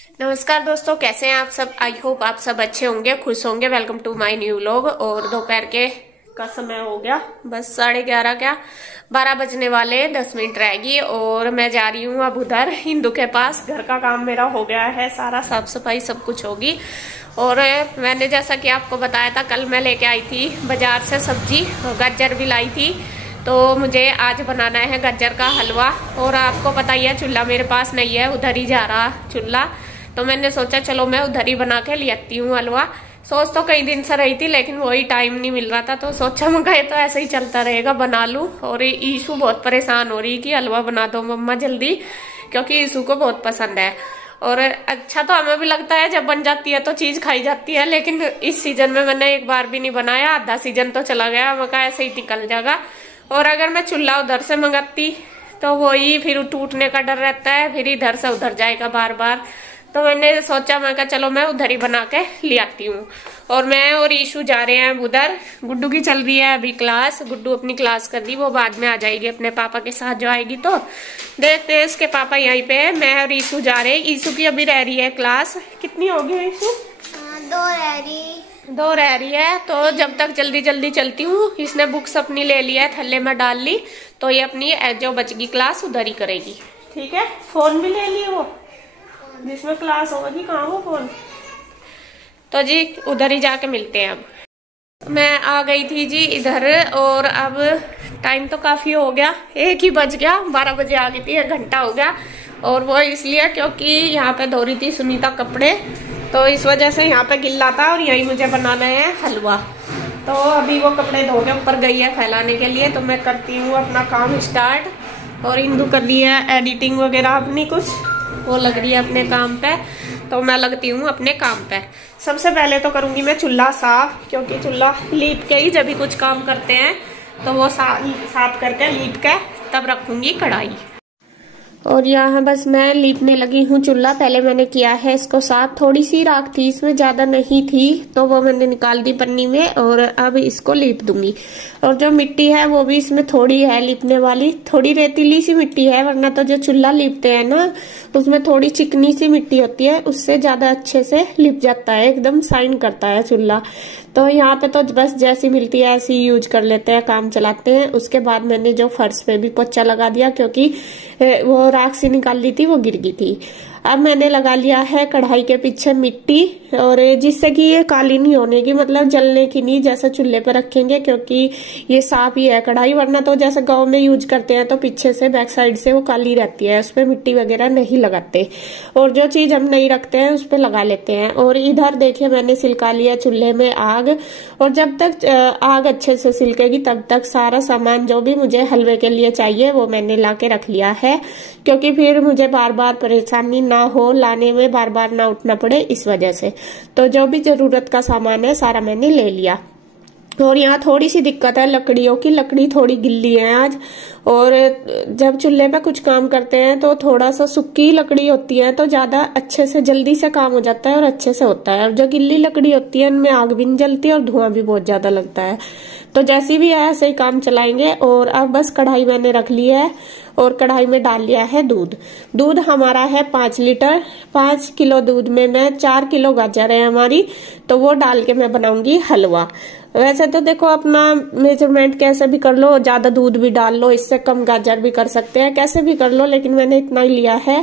नमस्कार दोस्तों, कैसे हैं आप सब। आई होप आप सब अच्छे होंगे, खुश होंगे। Welcome to my new vlog. और दोपहर का समय हो गया, बस 11:30 क्या 12 बजने वाले, 10 मिनट रहेगी। और मैं जा रही हूँ अब उधर हिंदू के पास। घर का काम मेरा हो गया है सारा, साफ सफाई सब कुछ होगी। और मैंने जैसा कि आपको बताया था, कल मैं लेके आई थी बाजार से सब्जी, गाजर भी लाई थी। तो मुझे आज बनाना है गाजर का हलवा। और आपको पता ही है चूल्हा मेरे पास नहीं है, उधर ही जा रहा चूल्हा। तो मैंने सोचा चलो मैं उधर ही बना के ले आती हूँ हलवा। सोच तो कई दिन से रही थी, लेकिन वही टाइम नहीं मिल रहा था। तो सोचा मैं कहे तो ऐसे ही चलता रहेगा, बना लूं। और ईशू बहुत परेशान हो रही कि हलवा बना दो मम्मा जल्दी, क्योंकि ईशू को बहुत पसंद है। और अच्छा तो हमें भी लगता है, जब बन जाती है तो चीज खाई जाती है। लेकिन इस सीजन में मैंने एक बार भी नहीं बनाया, आधा सीजन तो चला गया, मैं कहा ऐसे ही निकल जाएगा। और अगर मैं चूल्हा उधर से मंगाती तो वही फिर टूटने का डर रहता है, फिर इधर से उधर जाएगा बार बार। तो मैंने सोचा, मैं कहा चलो मैं उधर ही बना के ले आती हूँ। और मैं और ईशू जा रहे हैं उधर। गुड्डू की चल रही है अभी क्लास, गुड्डू अपनी क्लास कर दी, वो बाद में आ जाएगी अपने पापा के साथ जो आएगी। तो देखते हैं, इसके पापा यहीं पे है, मैं और ईशू जा रहे हैं। ईशू की अभी रह रही है क्लास। कितनी होगी ईशू? 2 रह रही है। तो जब तक जल्दी जल्दी चलती हूँ। इसने बुक्स अपनी ले लिया है, थल्ले में डाल ली। तो ये अपनी जो बचगी क्लास उधर ही करेगी, ठीक है। फोन भी ले ली वो, जिसमें क्लास होगी। कहाँ हो फोन? तो जी उधर ही जाके मिलते हैं। अब मैं आ गई थी जी इधर। और अब टाइम तो काफी हो गया, 1 ही बज गया। 12 बजे आ गई थी, 1 घंटा हो गया। और वो इसलिए क्योंकि यहाँ पे धो रही थी सुनीता कपड़े, तो इस वजह से यहाँ पे गिल्ला था। और यही मुझे बनाना है हलवा। तो अभी वो कपड़े धो के ऊपर गई है फैलाने के लिए। तो मैं करती हूँ अपना काम स्टार्ट। और इंदू कर रही है एडिटिंग वगैरह अपनी, कुछ वो लग रही है अपने काम पे। तो मैं लगती हूँ अपने काम पे। सबसे पहले तो करूंगी मैं चूल्हा साफ, क्योंकि चूल्हा लीप के ही जब भी कुछ काम करते हैं तो वो साफ करके लीप के तब रखूंगी कढ़ाई। और यहाँ बस मैं लीपने लगी हूँ चूल्हा। पहले मैंने किया है इसको साफ, थोड़ी सी राख थी इसमें, ज्यादा नहीं थी, तो वो मैंने निकाल दी पन्नी में। और अब इसको लीप दूंगी। और जो मिट्टी है वो भी इसमें थोड़ी है लीपने वाली, थोड़ी रेतीली सी मिट्टी है। वरना तो जो चूल्हा लीपते हैं ना, उसमें थोड़ी चिकनी सी मिट्टी होती है, उससे ज्यादा अच्छे से लिप जाता है, एकदम शाइन करता है चूल्हा। तो यहाँ पे तो बस जैसी मिलती है ऐसी यूज कर लेते हैं, काम चलाते हैं। उसके बाद मैंने जो फर्श पे भी पोछा लगा दिया, क्योंकि वो राख सी निकाल ली थी, वो गिर गई थी। अब मैंने लगा लिया है कढ़ाई के पीछे मिट्टी, और जिससे कि ये काली नहीं होने की, मतलब जलने की नहीं, जैसे चूल्हे पे रखेंगे, क्योंकि ये साफ ही है कढ़ाई। वरना तो जैसे गांव में यूज करते हैं तो पीछे से बैक साइड से वो काली रहती है, उसपे मिट्टी वगैरह नहीं लगाते। और जो चीज हम नहीं रखते हैं उस पे लगा लेते हैं। और इधर देखिए मैंने सिलका लिया चूल्हे में आग। और जब तक आग अच्छे से सिलकेगी तब तक सारा सामान जो भी मुझे हलवे के लिए चाहिए वो मैंने ला के रख लिया है, क्योंकि फिर मुझे बार बार परेशानी ना हो, लाने में बार बार ना उठना पड़े, इस वजह से। तो जो भी जरूरत का सामान है सारा मैंने ले लिया। और यहाँ थोड़ी सी दिक्कत है लकड़ियों की, लकड़ी थोड़ी गिल्ली है आज। और जब चूल्हे पे कुछ काम करते हैं तो थोड़ा सा सूखी लकड़ी होती है तो ज्यादा अच्छे से जल्दी से काम हो जाता है और अच्छे से होता है। और जो गिल्ली लकड़ी होती है उनमें आग भी नहीं जलती है और धुआं भी बहुत ज्यादा लगता है। तो जैसी भी है ऐसे ही काम चलाएंगे। और अब बस कढ़ाई मैंने रख ली है और कढ़ाई में डाल लिया है दूध। दूध हमारा है 5 लीटर। 5 किलो दूध में मैं 4 किलो गाजर है हमारी, तो वो डाल के मैं बनाऊंगी हलवा। वैसे तो देखो अपना मेजरमेंट कैसे भी कर लो, ज्यादा दूध भी डाल लो, इससे कम गाजर भी कर सकते हैं, कैसे भी कर लो, लेकिन मैंने इतना ही लिया है।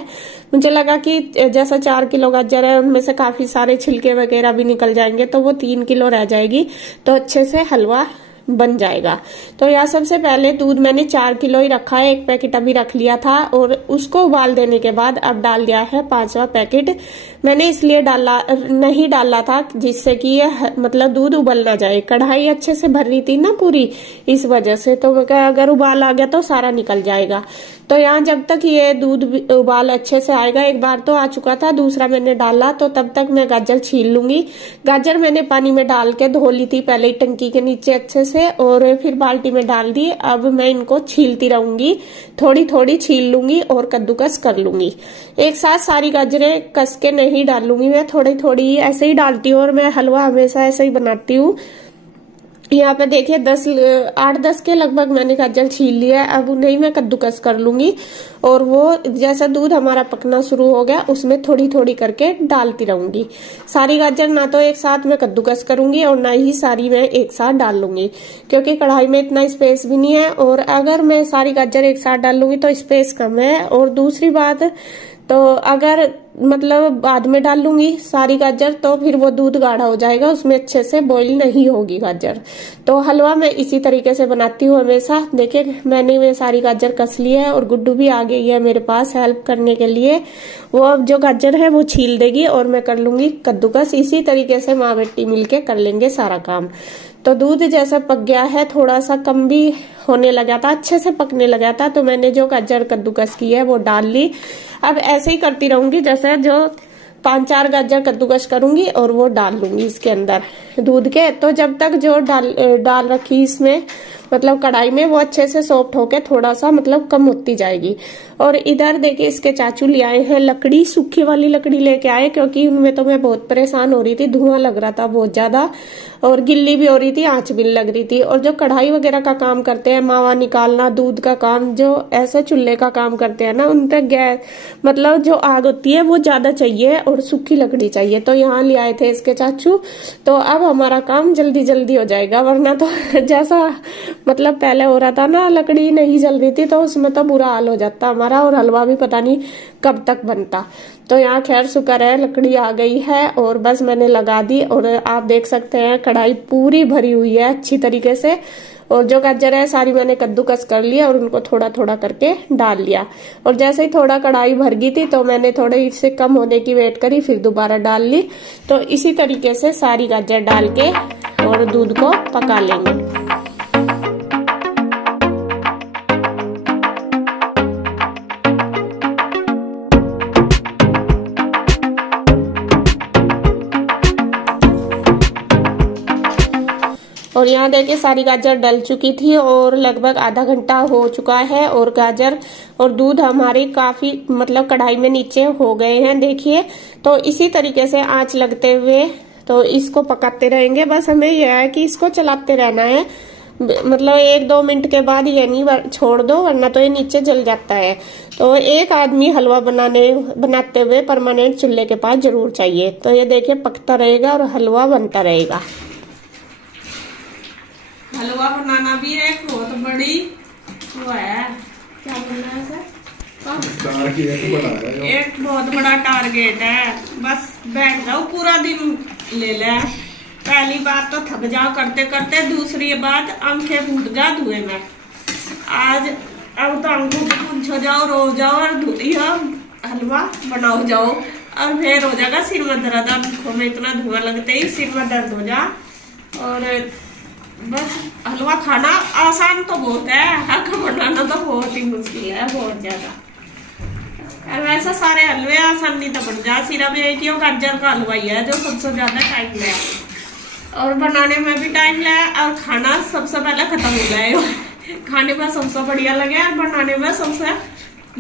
मुझे लगा कि जैसा 4 किलो गाजर है उनमें से काफी सारे छिलके वगैरह भी निकल जाएंगे, तो वो 3 किलो रह जाएगी, तो अच्छे से हलवा बन जाएगा। तो यहाँ सबसे पहले दूध मैंने 4 किलो ही रखा है, 1 पैकेट अभी रख लिया था। और उसको उबाल देने के बाद अब डाल दिया है 5वां पैकेट। मैंने इसलिए नहीं डाला था जिससे कि ये मतलब दूध उबल ना जाए, कढ़ाई अच्छे से भर रही थी ना पूरी, इस वजह से। तो अगर उबाल आ गया तो सारा निकल जाएगा। तो यहाँ जब तक ये दूध उबाल अच्छे से आएगा, एक बार तो आ चुका था, दूसरा मैंने डाला, तो तब तक मैं गाजर छील लूंगी। गाजर मैंने पानी में डाल के धो ली थी पहले ही टंकी के नीचे अच्छे से, और फिर बाल्टी में डाल दी। अब मैं इनको छीलती रहूंगी, थोड़ी थोड़ी छील लूंगी और कद्दूकस कर लूंगी। एक साथ सारी गाजरें कस के नहीं डालूंगी, मैं थोड़ी थोड़ी ऐसे ही डालती हूँ। और मैं हलवा हमेशा ऐसे ही बनाती हूँ। यहाँ पे देखिए 8-10 के लगभग मैंने गाजर छील लिया है। अब उन्हें मैं कद्दूकस कर लूंगी और वो जैसा दूध हमारा पकना शुरू हो गया उसमें थोड़ी थोड़ी करके डालती रहूंगी। सारी गाजर ना तो एक साथ में कद्दूकस करूंगी और ना ही सारी मैं एक साथ डाल लूंगी, क्योंकि कढ़ाई में इतना स्पेस भी नहीं है, और अगर मैं सारी गाजर एक साथ डाल लूंगी तो स्पेस कम है। और दूसरी बात, तो अगर मतलब बाद में डाल लूंगी सारी गाजर तो फिर वो दूध गाढ़ा हो जाएगा, उसमें अच्छे से बॉईल नहीं होगी गाजर। तो हलवा मैं इसी तरीके से बनाती हूँ हमेशा। देखिए मैंने वे सारी गाजर कस ली है और गुड्डू भी आ गई है मेरे पास हेल्प करने के लिए। वो अब जो गाजर है वो छील देगी और मैं कर लूंगी कद्दूकस। इसी तरीके से माँ बेटी मिलके कर लेंगे सारा काम। तो दूध जैसा पक गया है, थोड़ा सा कम भी होने लगा था, अच्छे से पकने लगा था, तो मैंने जो गाजर कद्दूकस की है वो डाल ली। अब ऐसे ही करती रहूंगी, जैसे जो 5-4 गाजर कद्दूकस करूंगी और वो डाल लूंगी इसके अंदर दूध के। तो जब तक जो डाल रखी इसमें मतलब कढ़ाई में वो अच्छे से सॉफ्ट होके थोड़ा सा मतलब कम होती जाएगी। और इधर देखिए इसके चाचू ले आए हैं लकड़ी, सूखी वाली लकड़ी लेके आए, क्योंकि उनमें तो मैं बहुत परेशान हो रही थी, धुआं लग रहा था बहुत ज्यादा और गिल्ली भी हो रही थी, आंच भी लग रही थी। और जो कढ़ाई वगैरह का काम करते हैं, मावा निकालना, दूध का काम, जो ऐसे चूल्हे का काम करते हैं ना, उन पे गैस मतलब जो आग होती है वो ज्यादा चाहिए और सूखी लकड़ी चाहिए। तो यहाँ ले आए थे इसके चाचू, तो अब हमारा काम जल्दी जल्दी हो जाएगा। वरना तो जैसा मतलब पहले हो रहा था ना, लकड़ी नहीं जल रही थी तो उसमें तो बुरा हाल हो जाता हमारा और हलवा भी पता नहीं कब तक बनता। तो यहाँ खैर शुक्र है लकड़ी आ गई है और बस मैंने लगा दी। और आप देख सकते हैं कढ़ाई पूरी भरी हुई है अच्छी तरीके से। और जो गाजर है सारी मैंने कद्दूकस कर लिया और उनको थोड़ा थोड़ा करके डाल लिया। और जैसे ही थोड़ा कढ़ाई भर गई थी तो मैंने थोड़े इससे कम होने की वेट करी, फिर दोबारा डाल ली। तो इसी तरीके से सारी गाजर डाल के और दूध को पका लेंगे। और यहाँ देखिए सारी गाजर डल चुकी थी और लगभग आधा घंटा हो चुका है और गाजर और दूध हमारी काफी मतलब कढ़ाई में नीचे हो गए हैं देखिए। तो इसी तरीके से आंच लगते हुए तो इसको पकाते रहेंगे। बस हमें यह है कि इसको चलाते रहना है, मतलब 1-2 मिनट के बाद ये नहीं छोड़ दो, वरना तो ये नीचे जल जाता है। तो एक आदमी हलवा बनाते हुए परमानेंट चूल्हे के पास जरूर चाहिए। तो ये देखिए पकता रहेगा और हलवा बनता रहेगा। हलवा बनाना भी एक बहुत बड़ी वो है, क्या बोलना है सर, एक बहुत बड़ा टारगेट है। बस बैठ जाओ पूरा दिन ले ले। पहली बात तो थक जाओ करते करते, दूसरी बात आंखें फूट जा धुएं में। आज अब तो आंखों को पूछो जाओ, रो जाओ और हलवा बनाओ जाओ और फिर हो जाएगा सिर में दर्द। आंखों में इतना धुआं लगते ही सिर में दर्द हो जा। और बस हलवा खाना आसान तो बहुत है, हक बनाना तो बहुत ही मुश्किल है, बहुत ज्यादा। वैसे सारे हलवे आसान नहीं तो बन जा, सिर्फ एक ही गाजर का हलवा ही है जो सबसे ज्यादा टाइम ले और बनाने में भी टाइम ले और खाना सबसे पहले खत्म हो जाए। खाने में सबसे बढ़िया लगे और बनाने में सबसे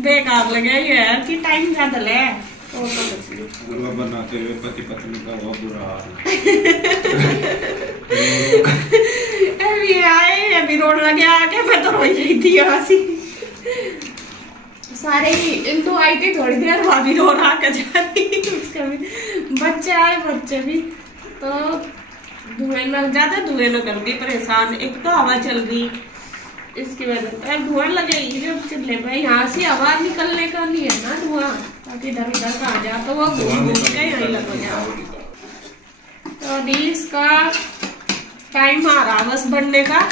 बेकार लगे, ये है कि टाइम ज्यादा ले। हलवा बनाते हुए पति पत्नी का बहुत बुरा हाल। अभी आए अभी रोड लगे आके मैं तो रो रही थी हंसी। सारे ही तो आई थी थोड़ी देर, भाभी रो रहा कर जा रही, उसका भी बच्चे आए, बच्चे भी तो धुएं लग जाते, धुएं न कर दी परेशान। एक तो हवा चल रही इसकी वजह से धुआं लगेगी जब चूल्हे पे, यहाँ से हवा निकलने का लिए ना धुआं, ताकि इधर उधर का आ जाए तो वो घूम के यही लग जाए। तो अभी इसका टाइम आ रहा बस बनने का,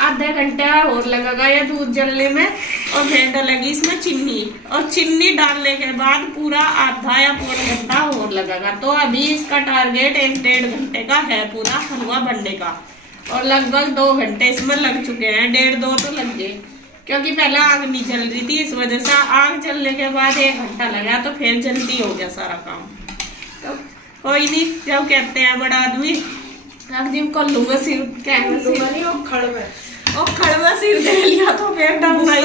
आधे घंटे और लगेगा ये दूध जलने में। और फिर डलेगी इसमें चीनी, और चीनी डालने के बाद पूरा आधा या पौना घंटा और लगेगा। तो अभी इसका टारगेट 1-1.5 घंटे का है पूरा हलवा बनने का, और लगभग 2 घंटे इसमें लग चुके हैं, 1.5-2 तो लग गए, क्योंकि पहले आग नहीं जल रही थी, इस वजह से आग जलने के बाद 1 घंटा लगा, तो फिर जल्दी हो गया सारा काम। तो कोई नहीं, जब कहते हैं बड़ा आदमी जिम कर लूंगा सिर, क्या खड़वा सिर दे लिया तो फिर डरना ही,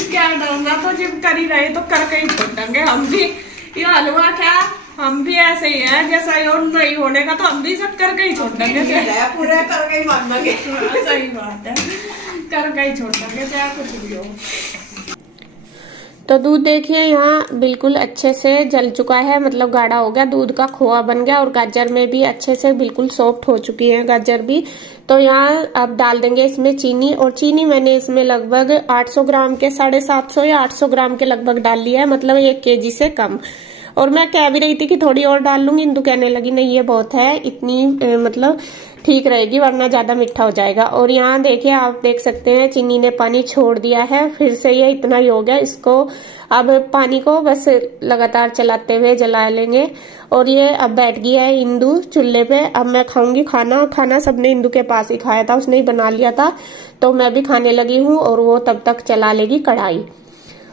क्या डरना, तो जिम कर ही रहे तो करके ही छोड़ेंगे हम भी। ये हलवा क्या हम भी ऐसे ही हैं, जैसा ही और नहीं होने का तो हम भी सब करके ही छोड़ देंगे, पूरा करके ही मानेंगे। सही बात है, करके ही छोड़ देंगे चाहे कुछ भी हो। तो दूध देखिए यहाँ बिल्कुल अच्छे से जल चुका है, मतलब गाढ़ा हो गया, दूध का खोआ बन गया और गाजर में भी अच्छे से बिल्कुल सॉफ्ट हो चुकी है गाजर भी। तो यहाँ अब डाल देंगे इसमें चीनी, और चीनी मैंने इसमें लगभग 800 ग्राम के 750 या 800 ग्राम के लगभग डाल लिया है, मतलब 1 केजी से कम। और मैं कह भी रही थी कि थोड़ी और डाल लूंगी, इंदु कहने लगी नहीं ये बहुत है, इतनी मतलब ठीक रहेगी वरना ज्यादा मीठा हो जाएगा। और यहाँ देखिए आप देख सकते हैं चीनी ने पानी छोड़ दिया है, फिर से ये इतना ही हो गया। इसको अब पानी को बस लगातार चलाते हुए जला लेंगे। और ये अब बैठ गया है इंदु चूल्हे पे। अब मैं खाऊंगी खाना। खाना सबने इंदु के पास ही खाया था, उसने ही बना लिया था, तो मैं भी खाने लगी हूँ और वो तब तक चला लेगी कढ़ाई।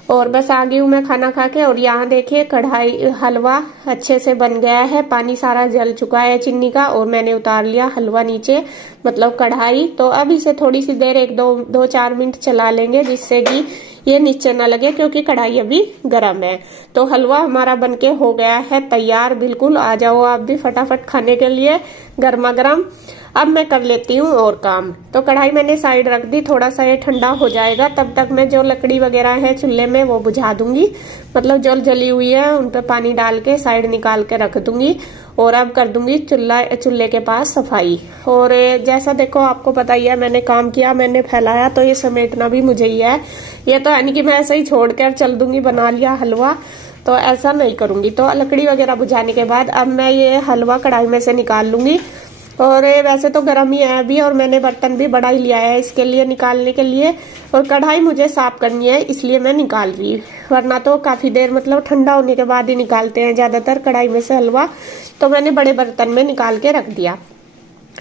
और बस आ गई हूँ मैं खाना खा के। और यहाँ देखिए कढ़ाई हलवा अच्छे से बन गया है, पानी सारा जल चुका है चीनी का, और मैंने उतार लिया हलवा नीचे, मतलब कढ़ाई। तो अब इसे थोड़ी सी देर 1-2-4 मिनट चला लेंगे, जिससे कि ये नीचे ना लगे, क्योंकि कढ़ाई अभी गर्म है। तो हलवा हमारा बनके हो गया है तैयार बिल्कुल। आ जाओ आप भी फटाफट खाने के लिए गर्मा गर्म। अब मैं कर लेती हूँ और काम। तो कढ़ाई मैंने साइड रख दी, थोड़ा सा ये ठंडा हो जाएगा, तब तक मैं जो लकड़ी वगैरह है चूल्हे में वो बुझा दूंगी, मतलब जो जली हुई है उन पर पानी डाल के साइड निकाल के रख दूंगी। और अब कर दूंगी चूल्हे के पास सफाई। और जैसा देखो आपको पता ही है, मैंने काम किया, मैंने फैलाया, तो ये समेटना भी मुझे ही है। ये तो है नहीं कि मैं ऐसे ही छोड़ कर चल दूंगी, बना लिया हलवा, तो ऐसा नहीं करूंगी। तो लकड़ी वगैरह बुझाने के बाद अब मैं ये हलवा कढ़ाई में से निकाल लूंगी। और वैसे तो गर्म ही है अभी, और मैंने बर्तन भी बड़ा ही लिया है इसके लिए निकालने के लिए। और कढ़ाई मुझे साफ करनी है, इसलिए मैं निकाल रही हूँ, वरना तो काफी देर मतलब ठंडा होने के बाद ही निकालते हैं ज्यादातर कढ़ाई में से हलवा। तो मैंने बड़े बर्तन में निकाल के रख दिया।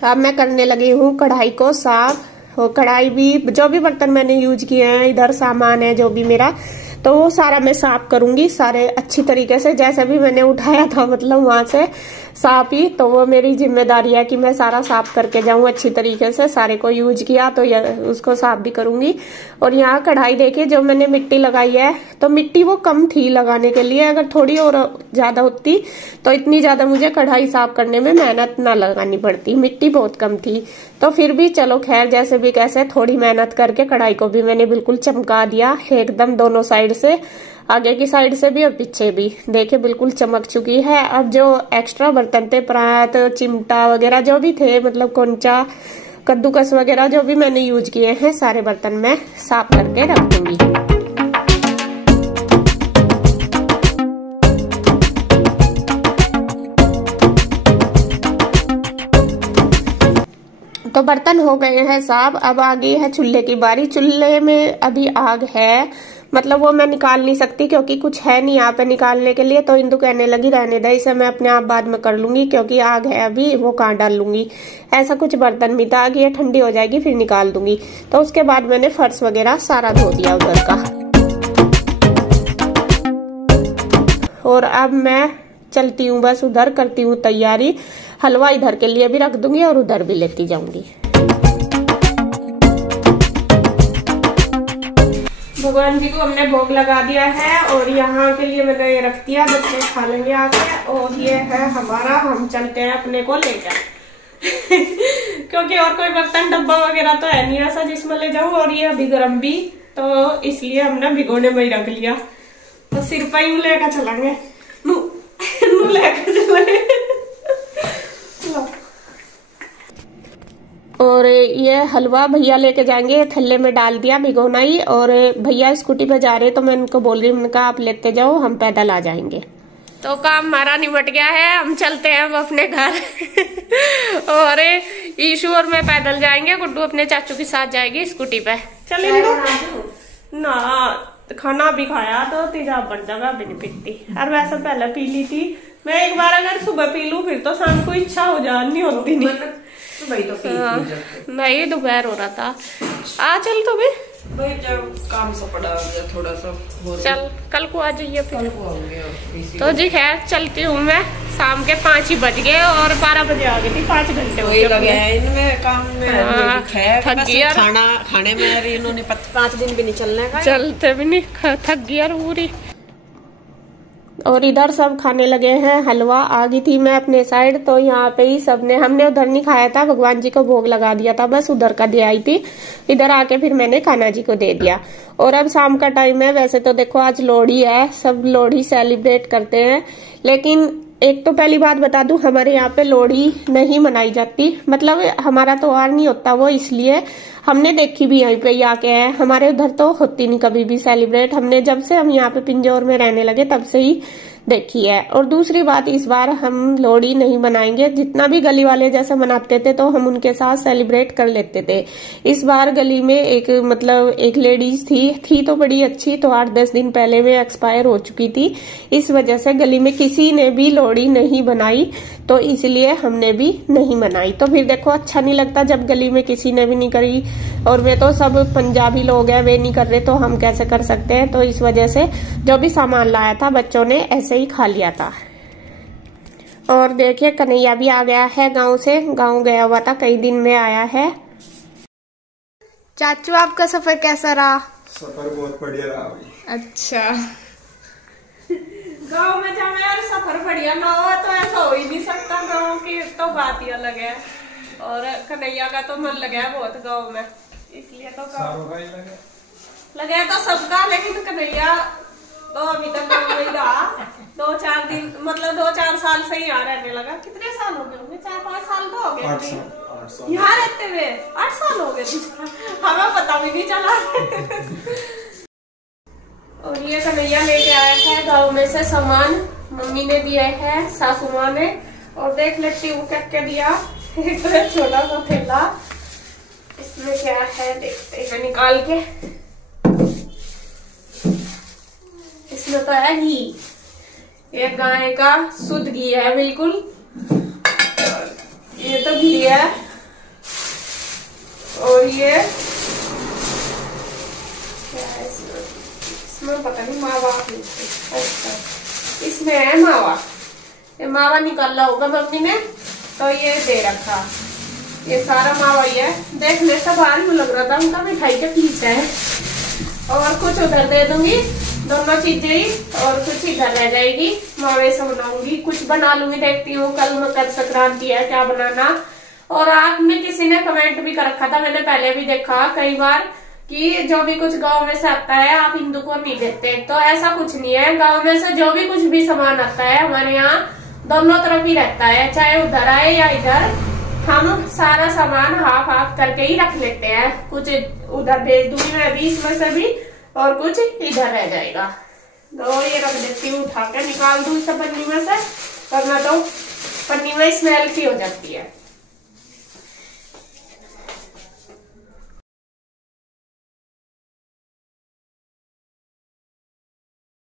अब मैं करने लगी हूँ कढ़ाई को साफ। और कढ़ाई भी, जो भी बर्तन मैंने यूज किए हैं, इधर सामान है जो भी मेरा, तो वो सारा मैं साफ करूंगी सारे अच्छी तरीके से, जैसे भी मैंने उठाया था मतलब वहां से साफ ही। तो वो मेरी जिम्मेदारी है कि मैं सारा साफ करके जाऊं अच्छी तरीके से। सारे को यूज किया तो उसको साफ भी करूंगी। और यहाँ कढ़ाई देखिए जो मैंने मिट्टी लगाई है, तो मिट्टी वो कम थी लगाने के लिए, अगर थोड़ी और ज्यादा होती तो इतनी ज्यादा मुझे कढ़ाई साफ करने में मेहनत ना लगानी पड़ती, मिट्टी बहुत कम थी। तो फिर भी चलो खैर, जैसे भी कैसे थोड़ी मेहनत करके कढ़ाई को भी मैंने बिल्कुल चमका दिया एकदम, दोनों साइड से, आगे की साइड से भी और पीछे भी। देखिए बिल्कुल चमक चुकी है। अब जो एक्स्ट्रा बर्तन थे, परात, चिमटा वगैरह जो भी थे, मतलब कोंचा, कद्दूकस वगैरह जो भी मैंने यूज किए हैं, सारे बर्तन मैं साफ करके रख दूंगी। तो बर्तन हो गए हैं साफ। अब आ गई है चूल्हे की बारी। चूल्हे में अभी आग है, मतलब वो मैं निकाल नहीं सकती क्योंकि कुछ है नहीं यहाँ पे निकालने के लिए। तो इंदु कहने लगी रहने दे इसे, मैं अपने आप बाद में कर लूंगी, क्योंकि आग है अभी, वो कहाँ डाल लूंगी। ऐसा कुछ बर्तन भी था, आग ये ठंडी हो जाएगी फिर निकाल दूंगी। तो उसके बाद मैंने फर्श वगैरह सारा धो दिया उधर का। और अब मैं चलती हूँ, बस उधर करती हूँ तैयारी। हलवा इधर के लिए भी रख दूंगी और उधर भी लेती जाऊंगी। भगवान जी को हमने भोग लगा दिया है, और यहाँ के लिए मैंने ये रख दिया, बच्चे खा लेंगे आके। और ये है हमारा, हम चलते हैं अपने को लेकर क्योंकि और कोई बर्तन डब्बा वगैरह तो है नहीं ऐसा जिसमें ले जाऊं। और ये अभी गर्म भी, तो इसलिए हमने भिगोने में ही रख लिया। तो सिर पर ही लेकर चलेंगे, लेकर चलेंगे। और ये हलवा भैया लेके जाएंगे, थल्ले में डाल दिया भिगोना ही। और भैया स्कूटी पे जा रहे, तो मैं उनको बोल रही हूँ, उनका आप लेते जाओ, हम पैदल आ जाएंगे। तो काम हमारा निपट गया है, हम चलते हैं अब अपने घर और ईशु और मैं पैदल जाएंगे, गुड्डू अपने चाचू के साथ जाएगी स्कूटी पे। चले ना, खाना भी खाया तो तेजाब बढ़ जाएगा, अभी नहीं पीती। और वैसे पहले पी ली थी मैं, एक बार अगर सुबह पी लूं फिर तो शाम को इच्छा हो जानी होती नहीं। नहीं दोपहर हो रहा था। आ चल तो भी काम सा पड़ा गया थोड़ा सा, चल कल को आ जाइए फिर। कल को आऊंगे। तो जी खैर चलती हूँ मैं, शाम के 5 ही बज गए और 12 बजे आ गई थी, 5 घंटे हो गए हैं इनमें काम में। थक गया खाना खाने में इन्होंने 5 दिन भी नहीं चलने का, चलते भी नहीं, थक गया पूरी। और इधर सब खाने लगे हैं हलवा। आ गई थी मैं अपने साइड, तो यहाँ पे ही सबने, हमने उधर नहीं खाया था, भगवान जी को भोग लगा दिया था, बस उधर का दे आई थी। इधर आके फिर मैंने कान्हा जी को दे दिया। और अब शाम का टाइम है। वैसे तो देखो आज लोहड़ी है, सब लोहड़ी सेलिब्रेट करते हैं, लेकिन एक तो पहली बात बता दूं, हमारे यहाँ पे लोहड़ी नहीं मनाई जाती, मतलब हमारा त्योहार नहीं होता वो, इसलिए हमने देखी भी यहीं पे आके है। हमारे उधर तो होती नहीं कभी भी सेलिब्रेट, हमने जब से हम यहाँ पे पिंजौर में रहने लगे तब से ही देखी है। और दूसरी बात, इस बार हम लोहड़ी नहीं मनाएंगे। जितना भी गली वाले जैसे मनाते थे तो हम उनके साथ सेलिब्रेट कर लेते थे। इस बार गली में एक लेडीज थी तो बड़ी अच्छी, तो 8-10 दिन पहले वे एक्सपायर हो चुकी थी। इस वजह से गली में किसी ने भी लोहड़ी नहीं बनाई, तो इसलिए हमने भी नहीं मनाई। तो फिर देखो अच्छा नहीं लगता जब गली में किसी ने भी नहीं करी, और वे तो सब पंजाबी लोग हैं, वे नहीं कर रहे तो हम कैसे कर सकते हैं। तो इस वजह से जो भी सामान लाया था बच्चों ने ऐसे ही खा लिया था। और देखिए कन्हैया भी आ गया है गांव से, गांव गया हुआ था, कई दिन में आया है। चाचू आपका सफर कैसा रहा? सफर बहुत बढ़िया रहा भाई। अच्छा, गांव में जाना यार सफर बढ़िया ना हो तो ऐसा हो ही नहीं सकता, गांव की तो बात ही अलग है। और कन्हैया का तो मन लगा है बहुत गांव में, इसलिए तो लगा तो सबका, लेकिन कन्हैया तो अभी तक गांव में ही रहा। 2-4 दिन, मतलब 2-4 साल से ही यहाँ रहने लगा। कितने साल हो गए होंगे? 4-5 साल तो हो गए 8 साल यहाँ रहते हुए। 8 साल हो गए, हमें पता भी नहीं चला। और ये कन्हैया लेके आया है गाँव में से सामान, मम्मी ने दिया है, सासू माँ ने। और देख लेती हूँ क्या क्या दिया। एक तो छोटा सा थैला, इसमें क्या है देखते हैं निकाल के। इसमें तो है घी, ये गाय का शुद्ध घी है बिल्कुल। ये तो घी है, और ये क्या है इसमें पता नहीं, मावा। अच्छा, इसमें है मावा, ये मावा निकाला होगा मम्मी ने, तो ये दे रखा। ये सारा मावा ही है, देखने से बाहर में लग रहा था उनका मिठाई का पीस है। और कुछ उधर दे दूंगी, दोनों चीजें ही, और कुछ इधर रह जाएगी। मावे से बनाऊंगी, कुछ बना लूंगी, देखती हूँ कल मकर संक्रांति है क्या बनाना। और आप में किसी ने कमेंट भी कर रखा था, मैंने पहले भी देखा कई बार, कि जो भी कुछ गांव में से आता है आप हिंदू को नहीं देते। तो ऐसा कुछ नहीं है, गांव में से जो भी कुछ भी सामान आता है हमारे यहाँ दोनों तरफ ही रहता है, चाहे उधर आए या इधर, हम सारा सामान हाफ हाफ करके ही रख लेते हैं। कुछ उधर भेज दूंगी मैं भी इसमें से भी, और कुछ इधर रह जाएगा। तो ये रख देती हूँ, उठा के निकाल दूँ इस पन्नी में से, वरना तो पन्नी में स्मेल सी हो जाती है।